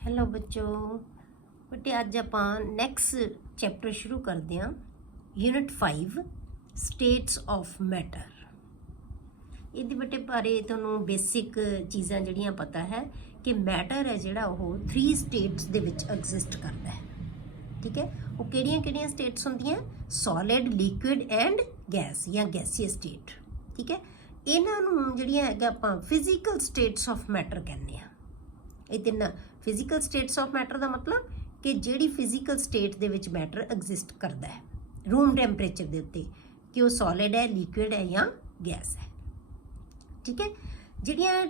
Hello बच्चों बेटे अज आप नैक्सट चैप्टर शुरू करते हैं यूनिट 5 स्टेट्स ऑफ मैटर। ये बेटे बारे तुहानू बेसिक चीज़ां जड़ियाँ पता है कि मैटर है जिहड़ा वो 3 स्टेट्स दे विच एग्जिस्ट करता है। ठीक है, वो किहड़ियां स्टेट्स होंदियां? सॉलिड, लिक्विड एंड गैस या गैसीय स्टेट। ठीक है, इन्हां नू जिहड़ियां है आपां फिजिकल स्टेट्स ऑफ मैटर कहने आ। ये तिन फिजिकल स्टेट्स ऑफ मैटर का मतलब कि जिहड़ी physical state they which matter exist करता है रूम टैंपरेचर के उत्ते, कि वो सॉलिड है, लिक्विड है या गैस है। ठीक है, जिहड़ियां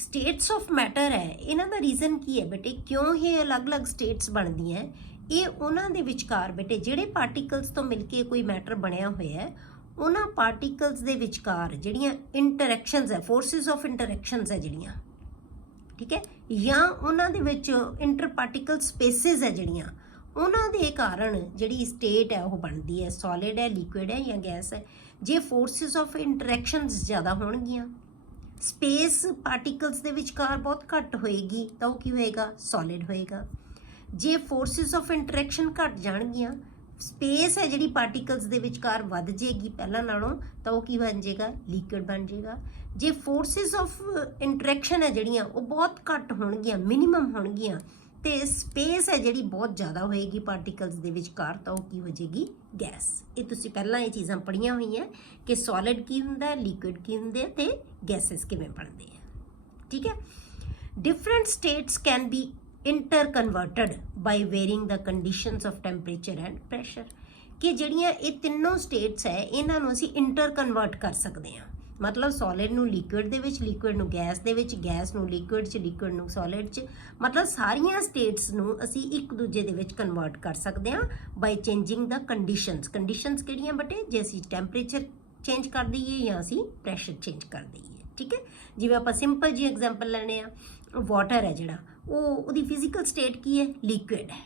स्टेट्स ऑफ मैटर है इन्हां दा रीजन की है बेटे, क्यों ये अलग अलग स्टेट्स बनदियां हैं? ये उन्हां दे विचकार बेटे जिहड़े पार्टिकल्स तो मिलके कोई मैटर बनया होया है, उन्हां पार्टिकल्स दे विचकार जिहड़ियां इंटरैक्शनस है, फोर्सिस ऑफ इंटरैक्शनस है जिहड़ियां, ठीक है, या उन्हां दे विच इंटर पार्टिकल स्पेसिस है जिहड़ियां, उन्हां दे कारण जिहड़ी स्टेट है वो बनती है, सॉलिड है, लिक्विड है या गैस है। जे फोर्सिस ऑफ इंटरैक्शनस ज़्यादा होणगियां, स्पेस पार्टिकल्स दे विचकार बहुत घट होएगी तो की होएगा? सॉलिड होएगा। जे फोर्सिस ऑफ इंटरैक्शन घट जाणगियां, स्पेस है जिहड़ी पार्टिकल्स दे विचकार वध जाएगी पहलां नालों, तो वो की बन जाएगा? लिक्विड बन जाएगा। जे फोर्सिस ऑफ इंटरैक्शन है जिहड़ियां वो बहुत घट होणगियां, मिनीमम होणगियां, ते स्पेस है जिहड़ी बहुत ज़्यादा होएगी पार्टिकल्स दे विचकार, तो वो की हो जाएगी? गैस। ये तुसीं पहलां ये चीज़ां पढ़ियां होईयां कि सॉलिड की हुंदा है, लिक्विड की हुंदे आ ते गैसेस किवें बनदे आ। ठीक है, different states can be interconverted by varying the conditions of temperature and pressure. कि जिहड़ियां ये तीनों स्टेट्स है इन्हां नूं असीं इंटर कन्वर्ट कर सकते हैं। मतलब सॉलिड नूं लिक्विड दे विच, लिक्विड नूं गैस दे विच, गैस नूं लिक्विड च, लिक्विड नूं सॉलिड च, मतलब सारियां स्टेट्स नूं असीं एक दूजे दे विच कन्वर्ट कर सकते हैं by changing the conditions. Conditions किहड़ियां बटे? जे असीं टैंपरेचर चेंज कर दईए या असीं प्रैशर चेंज कर दईए। ठीक है, जिवें आपां सिंपल जी एग्जाम्पल लैणे आ, वाटर है जिहड़ा वो फिजिकल स्टेट की है? लिक्विड है,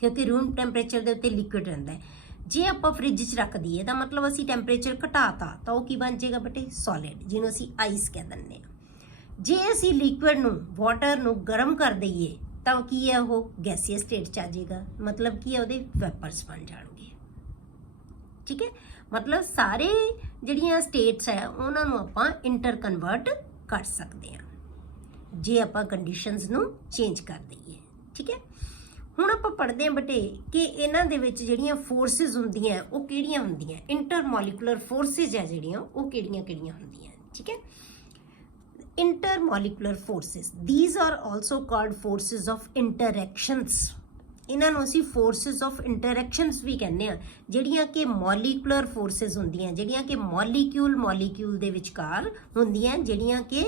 क्योंकि रूम टैंपरेचर के उत्ते लिक्विड रहिंदा है। जे आपां फ्रिज च रख दईए तो मतलब असीं टैंपरेचर घटाता तो वह की बन जाएगा बेटे? सॉलिड, जिन्हों असीं आइस कह दिंदे आ। जे असीं लिक्विड नूं, वाटर नूं गर्म कर दईए तो की है वो? गैसीय स्टेट च आ जाएगा। मतलब की है? उहदे वैपर्स बन जाणगे। ठीक है, मतलब सारे जिहड़ियां स्टेट्स है उन्हां नूं आपां इंटर कन्वर्ट कर सकते हैं जे आपां कंडीशनस नूं चेंज कर दईए। ठीक है, हुण आपां पढ़दे हां बेटे कि इन्हां दे विच जिहड़ियां फोर्सिस हुंदियां वो किहड़ियां हुंदियां? इंटरमोलिकुलर फोर्सिस है जिहड़ियां वो किहड़ियां हुंदियां? ठीक है, intermolecular forces, these are also called forces of interactions. इन्हां नूं असीं फोर्सिस ऑफ इंटरैक्शनस भी कहने आ, जिहड़ियां कि मॉलिकुलर फोर्सिस हुंदियां, जिहड़ियां कि मॉलिक्यूल दे विचकार हुंदियां, जिहड़ियां कि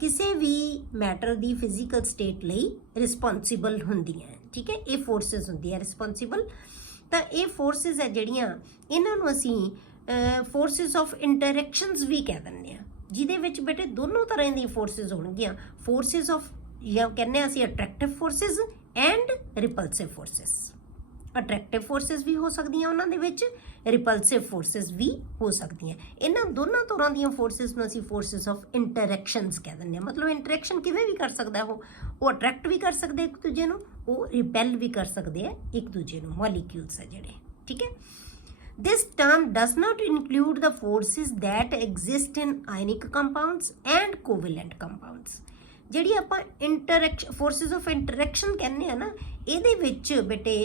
किसी भी मैटर की फिजिकल स्टेट लई रिस्पोंसिबल हुंदियां। ठीक है, ये फोर्सिस हुंदियां रिस्पोंसिबल। तो ये फोर्सिस है जिहड़ियां इन्हां नूं असीं फोर्सिस ऑफ इंटरैक्शनस भी कह दिंदे आ, जिहदे विच बेटे दोनों तरह दी फोर्सिस होणगियां। फोर्सिस ऑफ या कहने असीं attractive forces and repulsive forces. Attractive forces भी हो सकदियां उन्हां दे विच, रिपल्सिव फोर्सिस भी हो सकदियां। इन्हां दोनों तरह दी फोर्सिस नूं असीं फोर्सिस ऑफ इंटरैक्शनस कह दिंदे आ। मतलब इंटरैक्शन किवें भी कर सकदा है, वो अट्रैक्ट भी कर सकदे एक दूजे नूं, वो रिपैल भी कर सकदे आ एक दूजे नूं, मॉलिक्यूल्स है जिहड़े। ठीक है, this term does not include the forces that exist in ionic compounds and covalent compounds. जिहड़ी आपां इंटरैक्शन फोर्सिस ऑफ इंटरैक्शन कहने आ ना, इहदे विच बेटे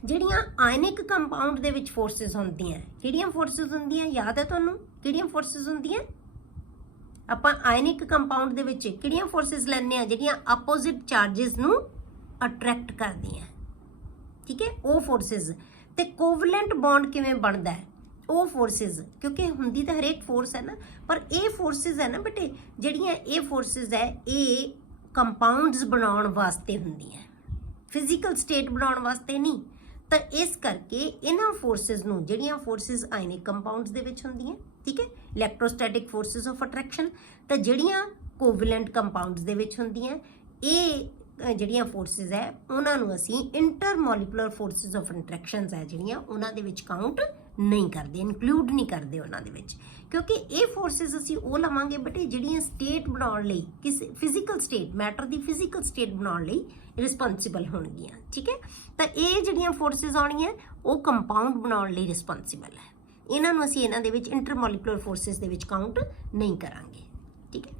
जिहड़ियां आयनिक कंपाउंड दे विच फोर्सिस हुंदियां, किहड़ियां फोर्सिस हुंदियां? याद है तुहानूं किहड़ियां फोर्सिस हुंदियां? आपां आयनिक कंपाउंड दे विच किहड़ियां फोर्सिस लैंदे आ? जिहड़ियां अपोजिट चार्जिस नूं अट्रैक्ट करदियां। ठीक है, वो फोर्सिस। ते कोवलेंट बॉन्ड किवें बनदा है? वो फोर्सिस, क्योंकि हुंदी तो हरेक फोर्स है ना, पर ये फोर्सिस है ना बेटे, जिहड़ियां ये फोर्सिस है ये कंपाउंड्स बनाउण वास्ते हुंदियां, फिजिकल स्टेट बनाउण वास्ते नहीं। तो इस करके इन्हां फोर्सिस नूं, जिहड़ियां फोर्सिस आयनिक कंपाउंड्स दे विच हुंदियां, ठीक है, इलैक्ट्रोस्टैटिक फोर्सिस ऑफ अट्रैक्शन, तो जिहड़ियां कोवलेंट कंपाउंड्स दे विच हुंदियां, ये जिहड़ियां फोर्सिस है उन्हां नूं असीं इंटरमोलिकुलर फोर्सिस ऑफ इंटरैक्शनस है जिहड़ियां उन्हां दे विच काउंट नहीं करते, इनकलूड नहीं करते उन्होंने विच, क्योंकि ये फोर्सिस असी वो लवांगे बटे जिहड़ियां स्टेट बनाउण लई, किस फिजिकल स्टेट मैटर की फिजिकल स्टेट बनाउण लई रिस्पोंसिबल होणगियां। ठीक है, तो ये जिहड़ियां फोर्सिस आउणगियां वो कंपाउंड बनाउण लई रिस्पोंसिबल है। इन्हां नूं असीं इन्हां दे विच इंटरमोलिकुलर फोर्सिस दे विच काउंट नहीं करांगे। ठीक है,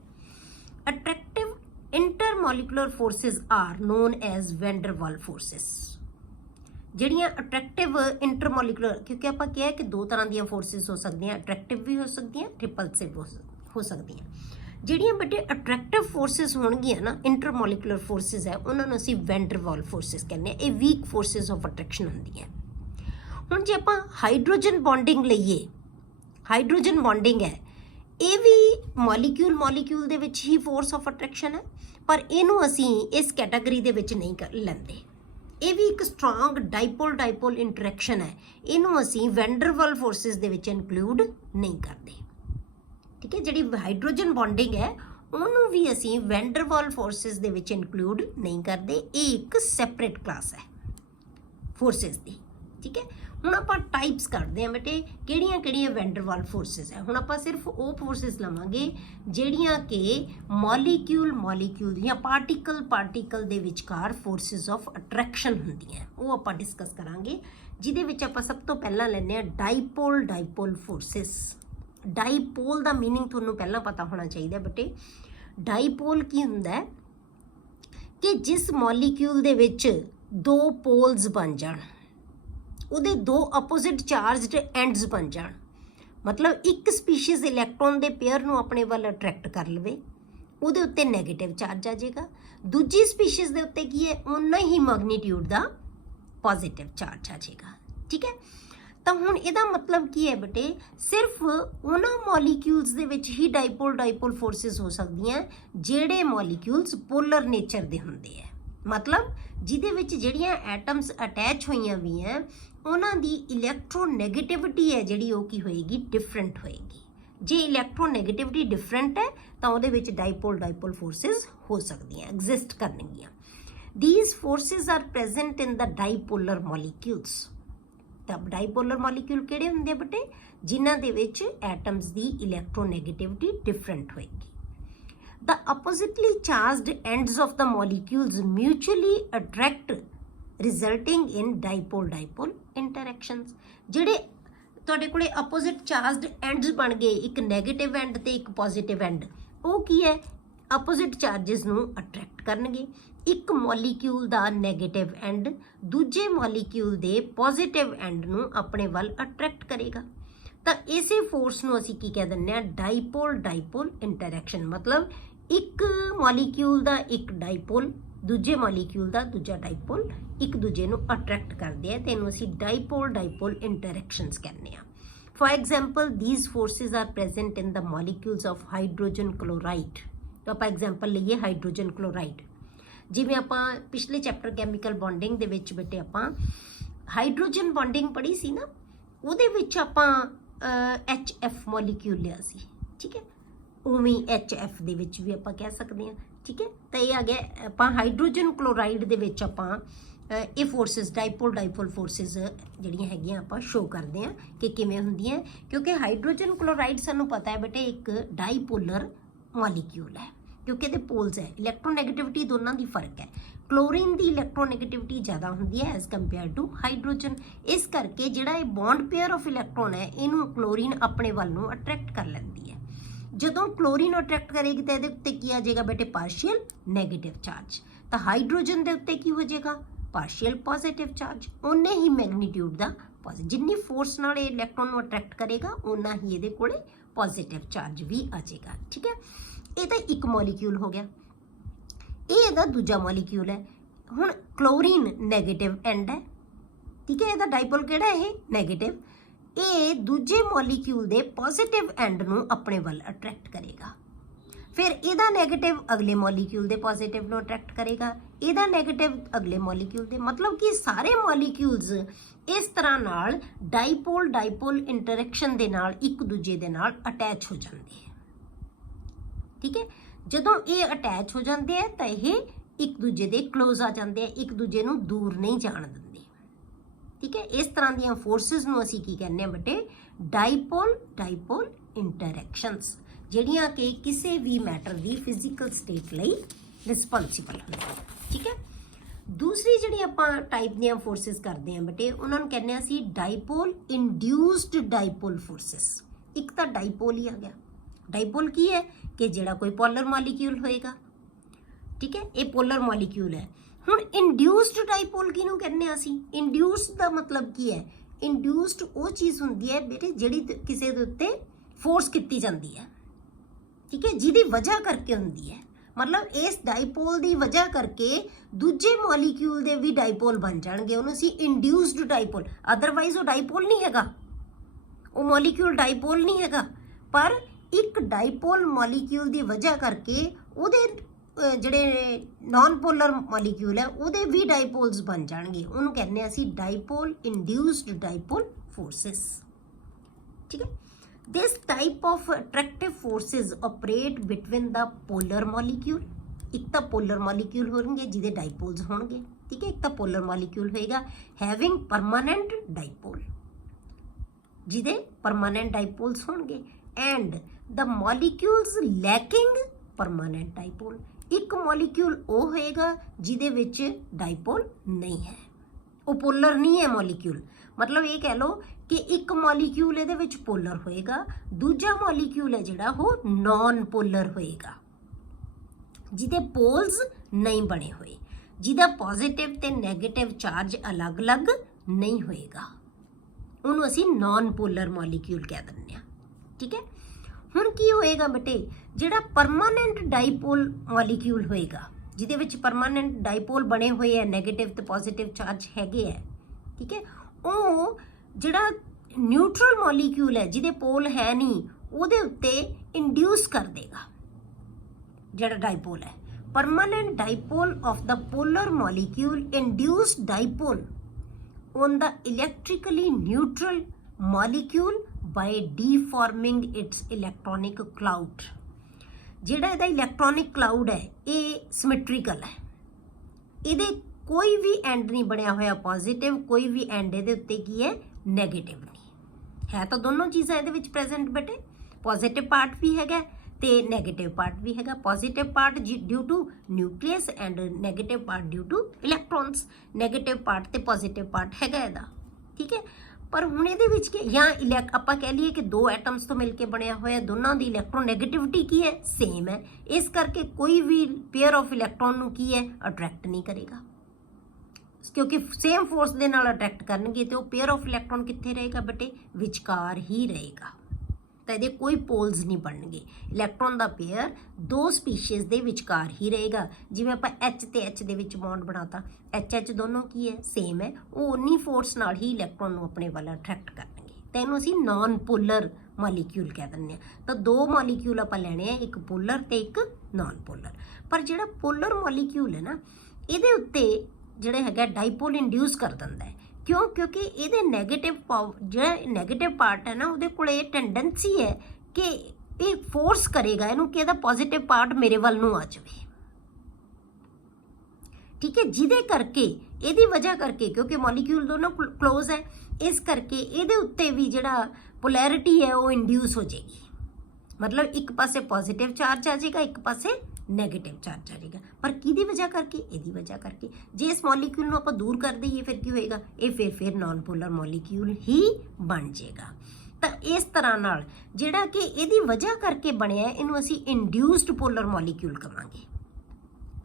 attractive intermolecular forces are known as van der Waals forces. ਜਿਹੜੀਆਂ अट्रैक्टिव इंटरमोलिकुलर, क्योंकि ਆਪਾਂ ਕਿਹਾ ਕਿ ਦੋ ਤਰ੍ਹਾਂ ਦੀਆਂ फोर्सिस हो ਸਕਦੀਆਂ, अट्रैक्टिव भी हो सकਦੀਆਂ, रिपल्सिव हो ਸਕਦੀਆਂ। ਜਿਹੜੀਆਂ ਬੇਟੇ अट्रैक्टिव फोर्सिस ਹੋਣਗੀਆਂ ਨਾ, इंटरमोलिकुलर फोर्सिस है, ਉਹਨਾਂ ਨੂੰ ਅਸੀਂ ਵੈਨ ਡਰ ਵਾਲ फोर्सिस ਕਹਿੰਦੇ ਆ। ਇਹ ਵੀਕ फोर्सिस ऑफ अट्रैक्शन ਹੁੰਦੀਆਂ। ਹੁਣ ਜੇ ਆਪਾਂ ਹਾਈਡਰੋਜਨ ਬੌਂਡਿੰਗ ਲਈਏ, ਹਾਈਡਰੋਜਨ ਬੌਂਡਿੰਗ ਹੈ, ਇਹ ਵੀ ਮੋਲੀਕਿਊਲ ਦੇ ਵਿੱਚ ਹੀ फोर्स ऑफ अट्रैक्शन है, पर ਇਹਨੂੰ ਅਸੀਂ ਇਸ ਕੈਟਾਗਰੀ ਦੇ ਵਿੱਚ ਨਹੀਂ ਲੈਂਦੇ। ਇਹ ਵੀ ਇੱਕ ਸਟਰੋਂਗ ਡਾਈਪੋਲ ਇੰਟਰੈਕਸ਼ਨ ਹੈ, ਇਹਨੂੰ ਅਸੀਂ ਵੈਨ ਡਰ ਵਾਲ फोर्सिस ਦੇ ਵਿੱਚ ਇਨਕਲੂਡ ਨਹੀਂ ਕਰਦੇ। ਠੀਕ ਹੈ, ਜਿਹੜੀ ਹਾਈਡਰੋਜਨ ਬੌਂਡਿੰਗ ਹੈ ਉਹਨੂੰ ਵੀ ਅਸੀਂ ਵੈਨ ਡਰ ਵਾਲ फोर्सिस ਦੇ ਵਿੱਚ ਇਨਕਲੂਡ ਨਹੀਂ ਕਰਦੇ। ਇਹ ਇੱਕ ਸੈਪਰੇਟ ਕਲਾਸ ਹੈ फोर्सिस ਦੀ। ठीक है, ਹੁਣ ਆਪਾਂ ਟਾਈਪਸ ਕਰਦੇ ਹਾਂ ਬੇਟੇ ਕਿਹੜੀਆਂ ਵੈਨ ਡਰ ਵਾਲ फोर्सिस ਹੈ। ਹੁਣ ਆਪਾਂ ਸਿਰਫ ਉਹ फोर्सिस ਲਵਾਂਗੇ ਜਿਹੜੀਆਂ ਕਿ ਮੋਲੀਕਿਊਲ ਜਾਂ ਪਾਰਟੀਕਲ ਦੇ ਵਿਚਕਾਰ फोर्सिस ਆਫ ਅਟਰੈਕਸ਼ਨ ਹੁੰਦੀਆਂ, ਉਹ ਆਪਾਂ ਡਿਸਕਸ ਕਰਾਂਗੇ। ਜਿਹਦੇ ਵਿੱਚ ਆਪਾਂ ਸਭ ਤੋਂ ਪਹਿਲਾਂ ਲੈਂਦੇ ਹਾਂ ਡਾਈਪੋਲ फोर्सिस। ਡਾਈਪੋਲ ਦਾ ਮੀਨਿੰਗ ਤੁਹਾਨੂੰ ਪਹਿਲਾਂ ਪਤਾ ਹੋਣਾ ਚਾਹੀਦਾ ਬੇਟੇ। ਡਾਈਪੋਲ ਕੀ ਹੁੰਦਾ ਹੈ ਕਿ ਜਿਸ ਮੋਲੀਕਿਊਲ ਦੇ ਵਿੱਚ ਦੋ ਪੋਲਸ ਬਣ ਜਾਣ, ਉਹਦੇ ਦੋ ਅਪੋਜ਼ਿਟ ਚਾਰਜਡ ਐਂਡਸ ਬਣ ਜਾਣ, ਮਤਲਬ ਇੱਕ ਸਪੀਸ਼ੀਜ਼ ਇਲੈਕਟ੍ਰੋਨ ਦੇ ਪੇਅਰ ਨੂੰ ਆਪਣੇ ਵੱਲ ਅਟਰੈਕਟ ਕਰ ਲਵੇ, ਉਹਦੇ ਉੱਤੇ ਨੈਗੇਟਿਵ ਚਾਰਜ ਆ ਜਾਏਗਾ। ਦੂਜੀ ਸਪੀਸ਼ੀਜ਼ ਦੇ ਉੱਤੇ ਕੀ ਹੈ, ਉਨਾ ਹੀ ਮੈਗਨੀਟਿਊਡ ਦਾ ਪੋਜ਼ਿਟਿਵ ਚਾਰਜ ਆ ਜਾਏਗਾ। ਠੀਕ ਹੈ, ਤਾਂ ਹੁਣ ਇਹਦਾ ਮਤਲਬ ਕੀ ਹੈ ਬੇਟੇ, ਸਿਰਫ ਉਹਨਾਂ ਮੋਲੀਕਿਊਲਸ ਦੇ ਵਿੱਚ ਹੀ ਡਾਈਪੋਲ फोर्सिस ਹੋ ਸਕਦੀਆਂ ਜਿਹੜੇ ਮੋਲੀਕਿਊਲਸ ਪੋਲਰ ਨੇਚਰ ਦੇ ਹੁੰਦੇ ਹੈ। ਮਤਲਬ ਜਿਹਦੇ ਵਿੱਚ ਜਿਹੜੀਆਂ ਐਟਮਸ ਅਟੈਚ ਹੋਈਆਂ ਵੀ ਹੈ, ਉਹਨਾਂ ਦੀ ਇਲੈਕਟ੍ਰੋਨੈਗੇਟਿਵਿਟੀ ਹੈ ਜਿਹੜੀ ਉਹ ਕੀ ਹੋਏਗੀ, ਡਿਫਰੈਂਟ ਹੋਏਗੀ। ਜੇ ਇਲੈਕਟ੍ਰੋਨੈਗੇਟਿਵਿਟੀ ਡਿਫਰੈਂਟ ਹੈ ਤਾਂ ਉਹਦੇ ਵਿੱਚ ਡਾਈਪੋਲ फोर्सिस ਹੋ ਸਕਦੀਆਂ, ਐਗਜ਼ਿਸਟ ਕਰਨਗੀਆਂ। These forces are present in the dipolar molecules। ਤਾਂ ਡਾਈਪੋਲਰ ਮੋਲੀਕਿਊਲ ਕਿਹੜੇ ਹੁੰਦੇ ਬੇਟੇ, ਜਿਨ੍ਹਾਂ ਦੇ ਵਿੱਚ ਐਟਮਸ ਦੀ ਇਲੈਕਟ੍ਰੋਨੈਗੇਟਿਵਿਟੀ ਡਿਫਰੈਂਟ ਹੋਏਗੀ। The oppositely charged ends of the molecules mutually attract, resulting in dipole interactions। ਜਿਹੜੇ ਤੁਹਾਡੇ ਕੋਲੇ opposite charged ends ਬਣ ਗਏ, ਇੱਕ ਨੈਗੇਟਿਵ ਐਂਡ ਤੇ ਇੱਕ ਪੋਜ਼ਿਟਿਵ ਐਂਡ, ਉਹ ਕੀ ਹੈ, ਆਪੋਜ਼ਿਟ ਚਾਰजेस ਨੂੰ ਅਟਰੈਕਟ ਕਰਨਗੇ। ਇੱਕ ਮੋਲੀਕਿਊਲ ਦਾ ਨੈਗੇਟਿਵ ਐਂਡ ਦੂਜੇ ਮੋਲੀਕਿਊਲ ਦੇ ਪੋਜ਼ਿਟਿਵ ਐਂਡ ਨੂੰ ਆਪਣੇ ਵੱਲ ਅਟਰੈਕਟ ਕਰੇਗਾ। ਤਾਂ ਇਸੇ ਫੋਰਸ ਨੂੰ ਅਸੀਂ ਕੀ ਕਹਿ ਦਿੰਦੇ ਹਾਂ, ਡਾਈਪੋਲ ਇੰਟਰੈਕਸ਼ਨ। ਮਤਲਬ ਇੱਕ ਮੋਲੀਕਿਊਲ ਦਾ ਇੱਕ ਡਾਈਪੋਲ, ਦੂਜੇ ਮੋਲੀਕਿਊਲ ਦਾ ਦੂਜਾ ਡਾਈਪੋਲ ਇੱਕ ਦੂਜੇ ਨੂੰ ਅਟਰੈਕਟ ਕਰਦੇ ਆ, ਤੇ ਇਹਨੂੰ ਅਸੀਂ ਡਾਈਪੋਲ ਇੰਟਰੈਕਸ਼ਨਸ ਕਹਿੰਦੇ ਆ। For example these forces are present in the molecules of hydrogen chloride। तो आप एग्जाम्पल लीए हाइड्रोजन क्लोराइड। जिवें आपां पिछले चैप्टर कैमिकल बॉन्डिंग दे विच बेटे आपां हाइड्रोजन बॉन्डिंग पढ़ी सी ना, उहदे विच आपां HF मॉलिक्यूल लिया सी। ठीक है, उवें HF दे विच भी आपां कह सकते हैं। ठीक है, तो ये आ गया आपां हाइड्रोजन क्लोराइड दे विच आपां ਇਹ फोर्सिस डाइपोल फोर्सिस ਜਿਹੜੀਆਂ ਹੈਗੀਆਂ ਆਪਾਂ ਸ਼ੋ ਕਰਦੇ ਹਾਂ ਕਿ ਕਿਵੇਂ ਹੁੰਦੀਆਂ, ਕਿਉਂਕਿ ਹਾਈਡਰੋਜਨ ਕਲੋਰਾਈਡ ਸਾਨੂੰ ਪਤਾ ਹੈ ਬੇਟੇ ਇੱਕ ਡਾਈਪੋਲਰ ਮੋਲੀਕਿਊਲ ਹੈ, ਕਿਉਂਕਿ ਇਹਦੇ ਪੋਲਸ ਹੈ, ਇਲੈਕਟ੍ਰੋਨੈਗੇਟਿਵਿਟੀ ਦੋਨਾਂ ਦੀ ਫਰਕ ਹੈ। ਕਲੋਰੀਨ ਦੀ ਇਲੈਕਟ੍ਰੋਨੈਗੇਟਿਵਿਟੀ ਜ਼ਿਆਦਾ ਹੁੰਦੀ ਹੈ ਐਜ਼ ਕੰਪੇਅਰ ਟੂ ਹਾਈਡਰੋਜਨ। ਇਸ ਕਰਕੇ ਜਿਹੜਾ ਇਹ ਬੌਂਡ ਪੇਅਰ ਆਫ ਇਲੈਕਟ੍ਰੋਨ ਹੈ, ਇਹਨੂੰ ਕਲੋਰੀਨ ਆਪਣੇ ਵੱਲ ਨੂੰ ਅਟਰੈਕਟ ਕਰ ਲੈਂਦੀ ਹੈ। ਜਦੋਂ ਕਲੋਰੀਨ ਅਟਰੈਕਟ ਕਰੇਗੀ ਤਾਂ ਇਹਦੇ ਉੱਤੇ ਕੀ ਆ ਜਾਏਗਾ ਬੇਟੇ, ਪਾਰਸ਼ੀਅਲ ਨੈਗੇਟਿਵ ਚਾਰਜ। ਤਾਂ ਹਾਈਡਰੋਜਨ ਦੇ ਉੱਤੇ ਕੀ ਹੋ ਜਾਏਗਾ, ਪਾਰਸ਼ੀਅਲ ਪੋਜ਼ਿਟਿਵ ਚਾਰਜ। ਉਨੇ ਹੀ ਮੈਗਨੀਟਿਊਡ ਦਾ ਪੋਜ਼ਿਟਿਵ, ਜਿੰਨੀ ਫੋਰਸ ਨਾਲ ਇਹ ਇਲੈਕਟ੍ਰੋਨ ਨੂੰ ਅਟਰੈਕਟ ਕਰੇਗਾ ਉਨਾ ਹੀ ਇਹਦੇ ਕੋਲੇ ਪੋਜ਼ਿਟਿਵ ਚਾਰਜ ਵੀ ਆ ਜਾਏਗਾ। ਠੀਕ ਹੈ, ਇਹ ਤਾਂ ਇੱਕ ਮੋਲੀਕਿਊਲ ਹੋ ਗਿਆ, ਇਹ ਇਹਦਾ ਦੂਜਾ ਮੋਲੀਕਿਊਲ ਹੈ। ਹੁਣ ਕਲੋਰੀਨ ਨੈਗੇਟਿਵ ਐਂਡ ਹੈ। ਠੀਕ ਹੈ, ਇਹਦਾ ਡਾਈਪੋਲ ਕਿਹੜਾ, ਇਹ ਨੈਗੇਟਿਵ। ਇਹ ਦੂਜੇ ਮੋਲੀਕਿਊਲ ਦੇ ਪੋਜ਼ਿਟਿਵ ਐਂਡ ਨੂੰ ਆਪਣੇ ਵੱਲ ਅਟਰੈਕਟ ਕਰੇਗਾ। फिर ਇਹਦਾ ਨੈਗੇਟਿਵ ਅਗਲੇ ਮੋਲੀਕਿਊਲ ਦੇ ਪੋਜ਼ਿਟਿਵ ਨੂੰ ਅਟਰੈਕਟ ਕਰੇਗਾ, ਇਹਦਾ ਨੈਗੇਟਿਵ ਅਗਲੇ ਮੋਲੀਕਿਊਲ ਦੇ। ਮਤਲਬ ਕਿ ਸਾਰੇ ਮੋਲੀਕਿਊਲਸ ਇਸ ਤਰ੍ਹਾਂ ਨਾਲ ਡਾਈਪੋਲ ਇੰਟਰੈਕਸ਼ਨ ਦੇ ਨਾਲ ਇੱਕ ਦੂਜੇ ਦੇ ਨਾਲ ਅਟੈਚ ਹੋ ਜਾਂਦੇ ਹੈ। ਠੀਕ ਹੈ, ਜਦੋਂ ਇਹ ਅਟੈਚ ਹੋ ਜਾਂਦੇ ਆ ਤਾਂ ਇਹ ਇੱਕ ਦੂਜੇ ਦੇ ਕਲੋਜ਼ ਆ ਜਾਂਦੇ ਆ, ਇੱਕ ਦੂਜੇ ਨੂੰ ਦੂਰ ਨਹੀਂ ਜਾਣ ਦਿੰਦੇ। ठीक है। इस तरह ਦੀਆਂ फोर्सिस ਨੂੰ ਅਸੀਂ ਕੀ ਕਹਿੰਦੇ ਆ ਬੇਟੇ, डाइपोल इंटरैक्शंस, ਜਿਹੜੀਆਂ ਕਿ ਕਿਸੇ ਵੀ ਮੈਟਰ ਦੀ ਫਿਜ਼ੀਕਲ ਸਟੇਟ ਲਈ ਰਿਸਪੌਂਸੀਬਲ ਹੁੰਦੀਆਂ। ਠੀਕ ਹੈ। ਦੂਸਰੀ ਜਿਹੜੀ ਆਪਾਂ ਟਾਈਪ ਦੀਆਂ ਫੋਰਸਿਸ ਕਰਦੇ ਹਾਂ ਬੇਟੇ, ਉਹਨਾਂ ਨੂੰ ਕਹਿੰਦੇ ਆ ਅਸੀਂ ਡਾਈਪੋਲ ਇੰਡਿਊਸਡ ਡਾਈਪੋਲ ਫੋਰਸਿਸ। ਇੱਕ ਤਾਂ ਡਾਈਪੋਲ ਹੀ ਆ ਗਿਆ। ਡਾਈਪੋਲ ਕੀ ਹੈ ਕਿ ਜਿਹੜਾ ਕੋਈ ਪੋਲਰ ਮੋਲੀਕਿਊਲ ਹੋਏਗਾ, ਠੀਕ ਹੈ, ਇਹ ਪੋਲਰ ਮੋਲੀਕਿਊਲ ਹੈ। ਹੁਣ ਇੰਡਿਊਸਡ ਡਾਈਪੋਲ ਕਿਹਨੂੰ ਕਹਿੰਦੇ ਆ ਅਸੀਂ? ਇੰਡਿਊਸਡ ਦਾ ਮਤਲਬ ਕੀ ਹੈ? ਇੰਡਿਊਸਡ ਉਹ ਚੀਜ਼ ਹੁੰਦੀ ਹੈ ਬੇਟੇ ਜਿਹੜੀ ਕਿਸੇ ਦੇ ਉੱਤੇ ਫੋਰਸ ਕੀਤੀ ਜਾਂਦੀ ਹੈ, ਠੀਕ ਹੈ, ਜਿਹਦੀ ਵਜ੍ਹਾ ਕਰਕੇ ਹੁੰਦੀ ਹੈ। मतलब इस डाइपोल की वजह करके दूजे मॉलीक्यूल दे भी डाइपोल बन जाएंगे, उन्होंने असी इंड्यूस्ड डाइपोल। अदरवाइज वो डाइपोल नहीं हैगा, वो मॉलीक्यूल डाइपोल नहीं हैगा, पर एक डाइपोल मॉलीक्यूल की वजह करके उहदे जिहड़े नॉन पोलर मॉलीक्यूल है उहदे भी डाइपोल्स बन जाएंगे, उन्होंने कहने असी डाइपोल इंड्यूस्ड डाइपोल फोर्सिस। ठीक है। This type of attractive forces operate between the polar molecule, एक तो polar molecule होंगे जिहदे dipoles होंगे, ठीक है, एक तो polar molecule होएगा having permanent dipole, जिहदे permanent dipoles होंगे, and the molecules lacking permanent dipole, एक molecule वो होएगा जिहदे विच dipole नहीं है, वो polar नहीं है molecule। मतलब ये कह लो कि एक मॉलीक्यूल ਇਹਦੇ ਵਿੱਚ ਪੋਲਰ ਹੋਏਗਾ, ਦੂਜਾ ਮॉलीक्यूल ਹੈ ਜਿਹੜਾ ਉਹ ਨॉन ਪੋਲਰ ਹੋਏਗਾ, ਜਿਹਦੇ ਪੋਲਸ ਨਹੀਂ ਬਣੇ ਹੋਏ, ਜਿਹਦਾ ਪੋਜ਼ਿਟਿਵ ਤੇ ਨੈਗੇਟਿਵ ਚਾਰਜ ਅਲੱਗ-ਅਲੱਗ ਨਹੀਂ ਹੋਏਗਾ, ਉਹਨੂੰ ਅਸੀਂ ਨॉन ਪੋਲਰ ਮॉलीक्यूल ਕਹਿ ਦਿੰਦੇ ਆ। ਠੀਕ ਹੈ। ਹੁਣ ਕੀ ਹੋਏਗਾ ਬੇਟੇ, ਜਿਹੜਾ ਪਰਮਾਨੈਂਟ ਡਾਈਪੋਲ ਮॉलीक्यूल ਹੋਏਗਾ, ਜਿਹਦੇ ਵਿੱਚ ਪਰਮਾਨੈਂਟ ਡਾਈਪੋਲ ਬਣੇ ਹੋਏ ਹੈ, ਨੈਗੇਟਿਵ ਤੇ ਪੋਜ਼ਿਟਿਵ ਚਾਰਜ ਹੈਗੇ ਹੈ, ਠੀਕ ਹੈ, ਉਹ ਜਿਹੜਾ ਨਿਊਟਰਲ ਮੋਲੀਕਿਊਲ ਹੈ ਜਿਹਦੇ ਪੋਲ ਹੈ ਨਹੀਂ, ਉਹਦੇ ਉੱਤੇ ਇੰਡਿਊਸ ਕਰ ਦੇਗਾ ਜਿਹੜਾ ਡਾਈਪੋਲ ਹੈ। Permanent dipole of the polar molecule induced dipole on the electrically neutral molecule by deforming its electronic cloud. ਜਿਹੜਾ ਇਹਦਾ ਇਲੈਕਟ੍ਰੋਨਿਕ ਕਲਾਊਡ ਹੈ ਇਹ ਸਿਮੈਟ੍ਰੀਕਲ ਹੈ, ਇਹਦੇ कोई भी एंड नहीं बनया होया पॉजिटिव, कोई भी एंड ਇਹਦੇ ਉੱਤੇ ਕੀ ਹੈ ਨੈਗੇਟਿਵ ਨਹੀਂ ਹੈ, ਤਾਂ ਦੋਨੋਂ ਚੀਜ਼ਾਂ ਇਹਦੇ ਵਿੱਚ ਪ੍ਰੈਜ਼ੈਂਟ ਬੇਟੇ, ਪੋਜ਼ਿਟਿਵ ਪਾਰਟ ਵੀ ਹੈਗਾ ਤੇ ਨੈਗੇਟਿਵ ਪਾਰਟ ਵੀ ਹੈਗਾ। Positive part due to nucleus and negative part due to electrons. Negative part ਤੇ ਪੋਜ਼ਿਟਿਵ ਪਾਰਟ ਹੈਗਾ ਇਹਦਾ, ਠੀਕ ਹੈ। ਪਰ ਹੁਣ ਇਹਦੇ ਵਿੱਚ ਕਿ ਜਾਂ ਆਪਾਂ ਕਹਿ ਲਈਏ ਕਿ ਦੋ ਐਟਮਸ ਤੋਂ ਮਿਲ ਕੇ ਬਣਿਆ ਹੋਇਆ, ਦੋਨਾਂ ਦੀ ਇਲੈਕਟ੍ਰੋਨੈਗੇਟਿਵਿਟੀ ਕੀ ਹੈ ਸੇਮ ਹੈ, ਇਸ ਕਰਕੇ ਕੋਈ ਵੀ ਪੇਅਰ ਆਫ ਇਲੈਕਟ੍ਰੋਨ ਨੂੰ ਕੀ ਹੈ ਅਟਰੈਕਟ ਨਹੀਂ ਕਰੇਗਾ, क्योंकि सेम फोर्स के नाल अट्रैक्ट करनगे, तो पेयर ऑफ इलैक्ट्रॉन कित्थे रहेगा बेटे, विचकार ही रहेगा, तो ये कोई पोल्स नहीं बनणगे। इलैक्ट्रॉन का पेयर दो स्पीशीज़ के विचकार ही रहेगा, जिवें आपां एच ते एच दे विच बॉन्ड बनाता, एच एच दोनों की है सेम है, वो उन्नी फोर्स नाल ही इलैक्ट्रॉन नूं अपने वाल अट्रैक्ट करनगे, तो इहनूं असीं नॉन पोलर मॉलीक्यूल कह दिंदे आ। तो दो मॉलीक्यूल आपां लैणे आ, एक पोलर ते एक नॉन पोलर। पर जिहड़ा पोलर मॉलीक्यूल है ना, इहदे उत्ते ਜਿਹੜਾ ਹੈਗਾ ਡਾਈਪੋਲ ਇੰਡਿਊਸ ਕਰ ਦਿੰਦਾ ਹੈ। ਕਿਉਂ? ਕਿਉਂਕਿ ਇਹਦੇ ਨੈਗੇਟਿਵ ਜਿਹੜਾ ਨੈਗੇਟਿਵ ਪਾਰਟ ਹੈ ਨਾ, ਉਹਦੇ ਕੋਲ ਇਹ ਟੈਂਡੈਂਸੀ ਹੈ ਕਿ ਇਹ ਫੋਰਸ ਕਰੇਗਾ ਇਹਨੂੰ ਕਿ ਇਹਦਾ ਪੋਜ਼ਿਟਿਵ ਪਾਰਟ ਮੇਰੇ ਵੱਲ ਨੂੰ ਆ ਜਾਵੇ, ਠੀਕ ਹੈ, ਜਿਹਦੇ ਕਰਕੇ ਇਹਦੀ ਵਜ੍ਹਾ ਕਰਕੇ, ਕਿਉਂਕਿ ਮੋਲੀਕਿਊਲ ਦੋਨੋਂ ਕਲੋਜ਼ ਹੈ, ਇਸ ਕਰਕੇ ਇਹਦੇ ਉੱਤੇ ਵੀ ਜਿਹੜਾ ਪੋਲੈਰਿਟੀ ਹੈ ਉਹ ਇੰਡਿਊਸ ਹੋ ਜਾਏਗੀ। मतलब एक पासे पॉजिटिव चार्ज आ जाएगा, एक पासे नैगेटिव चार्ज आ जाएगा, पर किहदी वजह करके, इहदी वजह करके। जे इस मॉलीक्यूल नूं आपां दूर कर दईए फिर की होएगा, ये फिर नॉन पोलर मॉलीक्यूल ही बन जाएगा। तो इस तरह नाल जिहड़ा कि इहदी वजह करके बनिया इहनूं असीं इंड्यूस्ड पोलर मॉलीक्यूल कहांगे,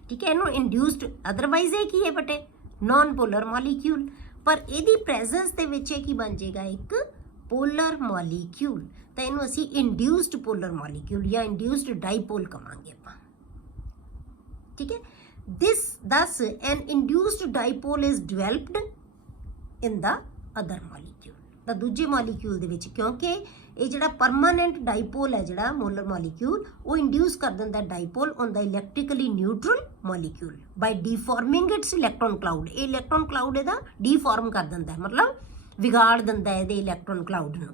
ठीक है। इहनूं इंड्यूस्ड, अदरवाइज ये की है बटे नॉन पोलर मॉलीक्यूल, पर इहदी प्रेजेंस दे विच की बन जाएगा एक पोलर मॉलीक्यूल, तो इहनूं असीं इंड्यूस्ड पोलर मॉलीक्यूल या इंड्यूस्ड डाइपोल कहांगे आपां, ठीक है। Thus an induced dipole is developed in the other molecule, the दूजे molecule ਦੇ ਵਿੱਚ, क्योंकि ਇਹ ਜਿਹੜਾ परमानेंट डाइपोल है ਜਿਹੜਾ मोलर molecule वो इंड्यूस कर दिंदा dipole on the electrically neutral molecule by deforming its electron cloud। ਇਹ electron cloud ਇਹਦਾ deform कर दिंदा है, मतलब ਵਿਗਾੜ ਦਿੰਦਾ ਹੈ ਇਹਦੇ electron cloud ਨੂੰ,